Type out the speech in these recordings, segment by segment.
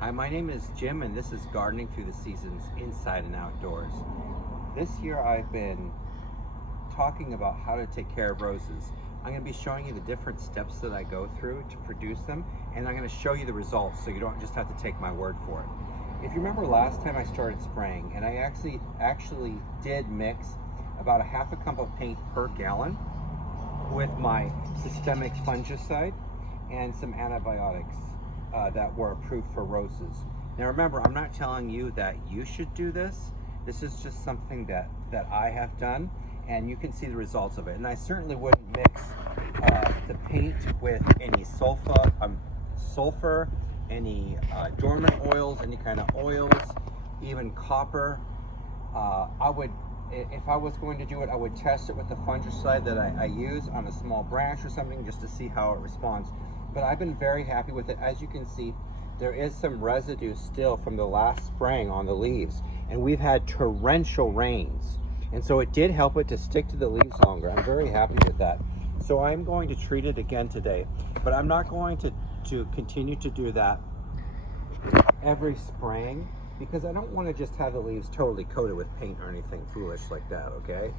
Hi, my name is Jim, and this is Gardening Through the Seasons Inside and Outdoors. This year I've been talking about how to take care of roses. I'm going to be showing you the different steps that I go through to produce them, and I'm going to show you the results so you don't just have to take my word for it. If you remember last time I started spraying, and I actually did mix about a half a cup of paint per gallon with my systemic fungicide and some antibiotics that were approved for roses. Now remember, I'm not telling you that you should do this. This is just something that I have done, and you can see the results of it. And I certainly wouldn't mix the paint with any sulfur, any dormant oils, any kind of oils, even copper. If I was going to do it, I would test it with the fungicide that I use on a small branch or something, just to see how it responds. But I've been very happy with it. As you can see, there is some residue still from the last spraying on the leaves, and we've had torrential rains, and so it did help it to stick to the leaves longer. I'm very happy with that. So I'm going to treat it again today, but I'm not going to continue to do that every spraying, because I don't want to just have the leaves totally coated with paint or anything foolish like that, okay?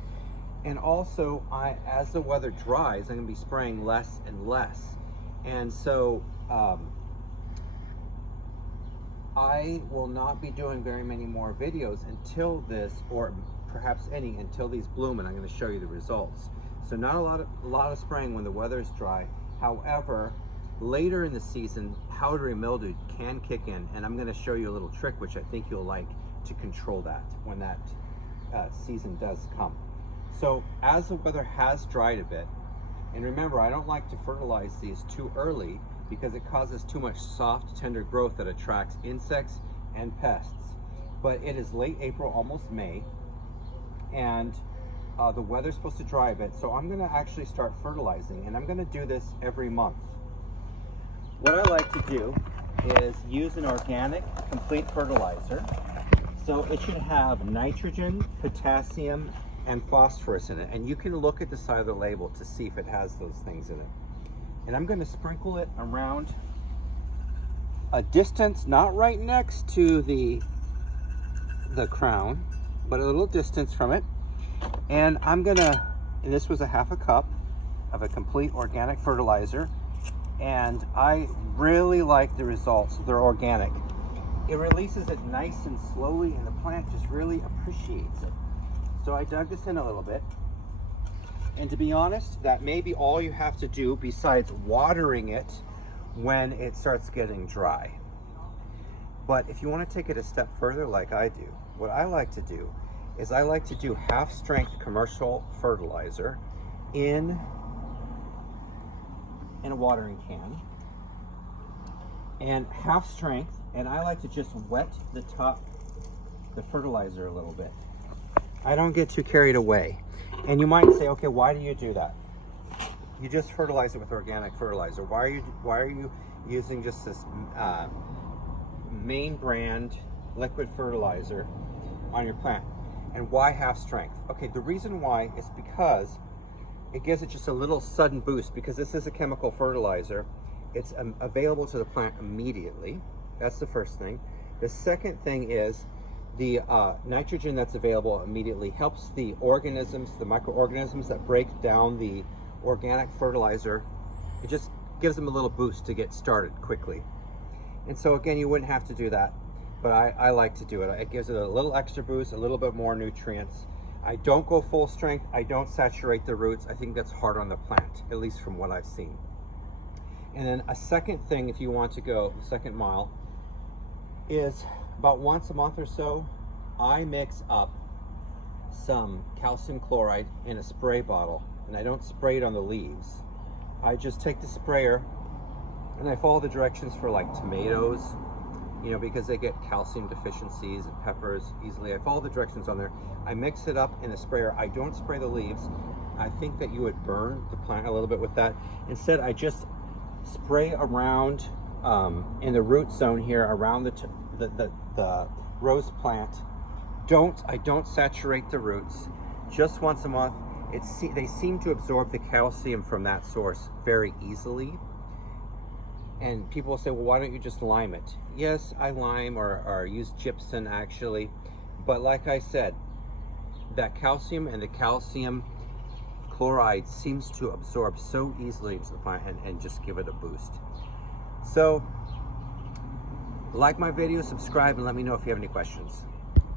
And also, as the weather dries, I'm going to be spraying less and less. And so I will not be doing very many more videos until this, or perhaps any, until these bloom, and I'm going to show you the results. So not a lot of spraying when the weather is dry. However, later in the season, powdery mildew can kick in, and I'm going to show you a little trick which I think you'll like to control that when that season does come. So as the weather has dried a bit, and remember, I don't like to fertilize these too early because it causes too much soft, tender growth that attracts insects and pests. But it is late April, almost May, and the weather's supposed to dry a bit, so I'm going to actually start fertilizing, and I'm going to do this every month. What I like to do is use an organic complete fertilizer. So it should have nitrogen, potassium, and phosphorus in it, and you can look at the side of the label to see if it has those things in it. And I'm going to sprinkle it around a distance, not right next to the crown, but a little distance from it. And I'm gonna, and this was a half a cup of a complete organic fertilizer, and I really like the results. They're organic. It releases it nice and slowly, and the plant just really appreciates it. So I dug this in a little bit, and to be honest, that may be all you have to do besides watering it when it starts getting dry. But if you want to take it a step further like I do, what I like to do is I like to do half-strength commercial fertilizer in a watering can, and half strength, and I like to just wet the fertilizer a little bit. I don't get too carried away. And you might say, okay, why do you do that? You just fertilize it with organic fertilizer. Why are you using just this main brand liquid fertilizer on your plant? And why half strength? Okay, the reason why is because it gives it just a little sudden boost, because this is a chemical fertilizer. It's available to the plant immediately. That's the first thing. The second thing is the nitrogen that's available immediately helps the organisms, the microorganisms that break down the organic fertilizer. It just gives them a little boost to get started quickly. And so again, you wouldn't have to do that, but I like to do it. It gives it a little extra boost, a little bit more nutrients. I don't go full strength. I don't saturate the roots. I think that's hard on the plant, at least from what I've seen. And then a second thing, if you want to go the second mile, is about once a month or so, I mix up some calcium chloride in a spray bottle, and I don't spray it on the leaves. I just take the sprayer and I follow the directions for like tomatoes, you know, because they get calcium deficiencies, and peppers easily. I follow the directions on there. I mix it up in a sprayer. I don't spray the leaves. I think that you would burn the plant a little bit with that. Instead, I just spray around in the root zone here around the rose plant. I don't saturate the roots. Just once a month. They seem to absorb the calcium from that source very easily. And people will say, well, why don't you just lime it? yes, I lime or use gypsum actually, but like I said, that calcium and the calcium chloride seems to absorb so easily into the plant and just give it a boost. So, like my video, subscribe, and let me know if you have any questions.